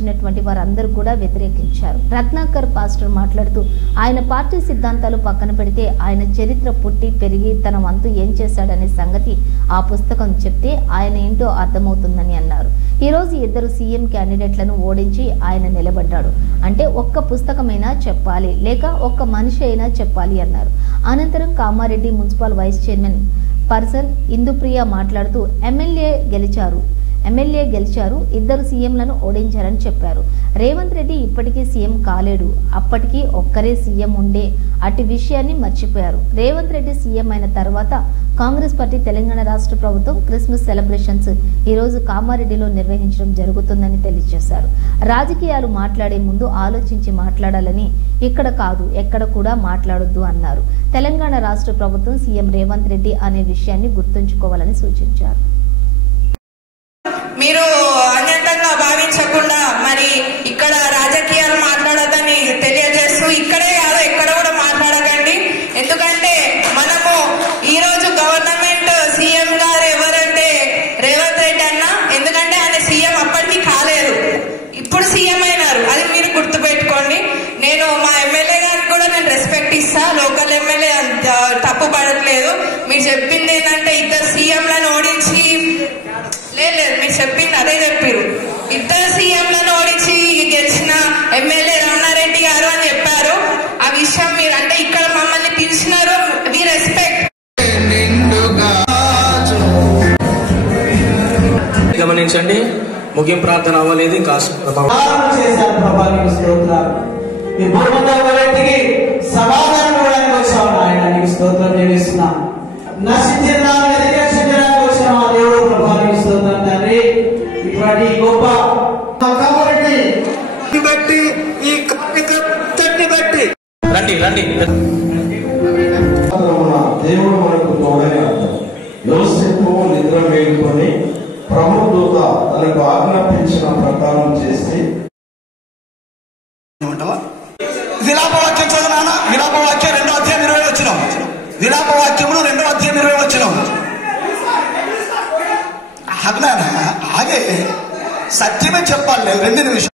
వచ్చినటువంటి వారందరూ కూడా వ్యతిరేకించారు. రత్నాకర్ పాస్టర్ మాట్లాడుతూ ఆయన పార్టీ సిద్ధాంతాలు పక్కన పెడితే ఆయన చరిత్ర పుట్టి పెరిగి తన వంతు ఏం చేశాడనే సంగతి ఆ పుస్తకం చెప్తే ఆయన ఏంటో అర్థమవుతుందని అన్నారు. ఈ రోజు ఇద్దరు సీఎం క్యాండిడేట్లను ఓడించి ఆయన నిలబడ్డాడు అంటే ఒక్క పుస్తకమైనా చెప్పాలి లేక ఒక్క మనిషి అయినా చెప్పాలి అన్నారు. అనంతరం Kamareddy municipal vice chairman person Indupriya మాట్లాడుతూ ఎమ్మెల్యే గెలిచారు, ఇద్దరు సీఎంలను ఓడించారని చెప్పారు. రేవంత్ రెడ్డి ఇప్పటికీ సీఎం కాలేడు, అప్పటికీ ఒక్కరే సీఎం ఉండే అటు విషయాన్ని మర్చిపోయారు. రేవంత్ రెడ్డి సీఎం అయిన తర్వాత కాంగ్రెస్ పార్టీ తెలంగాణ రాష్ట్ర ప్రభుత్వం క్రిస్మస్ సెలబ్రేషన్స్ ఈ రోజు కామారెడ్డిలో నిర్వహించడం జరుగుతుందని తెలియజేశారు. రాజకీయాలు మాట్లాడే ముందు ఆలోచించి మాట్లాడాలని, ఇక్కడ కాదు ఎక్కడ కూడా మాట్లాడొద్దు అన్నారు. తెలంగాణ రాష్ట్ర ప్రభుత్వం సీఎం రేవంత్ రెడ్డి అనే విషయాన్ని గుర్తుంచుకోవాలని సూచించారు. మీరు అన్యంతంగా భావించకుండా మరి ఇక్కడ రాజకీయాలు మాట్లాడొద్దని తెలియజేస్తూ ఇక్కడే కాదు ఎక్కడ కూడా మాట్లాడకండి. ఎందుకంటే మనము ఈ రోజు గవర్నమెంట్ సీఎం గారు ఎవరంటే రేవంత్ రెడ్డి అన్న. ఎందుకంటే ఆయన సీఎం అప్పటికి కాలేదు, ఇప్పుడు సీఎం అయినారు. అది మీరు గుర్తుపెట్టుకోండి. నేను మా ఎమ్మెల్యే గారికి కూడా నేను రెస్పెక్ట్ ఇస్తా, లోకల్ ఎమ్మెల్యే తప్పు పడట్లేదు. మీరు చెప్పింది ఏంటంటే ఇద్దరు సీఎంలను ఓడించి లేదు, మీరు చెప్పింది అదే చెప్పారు. ఇద్దరు సీఎంలను ఓడించి గెలిచిన ఎమ్మెల్యే రమణారెడ్డి గారు అని చెప్పారు. ఆ విషయం మీరు అంటే ఇక్కడ మమ్మల్ని పిలిచినారు, వి రెస్పెక్ట్. గమనించండి, ముగింపు ప్రార్థన అవ్వలేదు. ఇంకా సమాధానం ఇవ్వడానికి వచ్చాము ఆయన, నీకు స్తోత్రం చేస్తున్నాం. నశించిన దేవుడు ప్రభానికి స్తోత్రం తండ్రి. ఇటువంటి గొప్ప బట్టి ఈ కార్యక్రమాన్ని బట్టి రండి దేవుడు మనకు తోడని అర్థం. యోసేపు నిద్ర మేలుకొని ప్రభు దూత తనకు ఆజ్ఞాపించిన ప్రకారం చేసి విలాపవాక్యం చదువునా? విలాపవాక్యం 2వ అధ్యాయం 20 వచ్చినాం. విలాపవాక్యములు 2వ అధ్యాయం 20 వచ్చినాం. ఆగే సత్యమే చెప్పాలి. 2 నిమిషాలు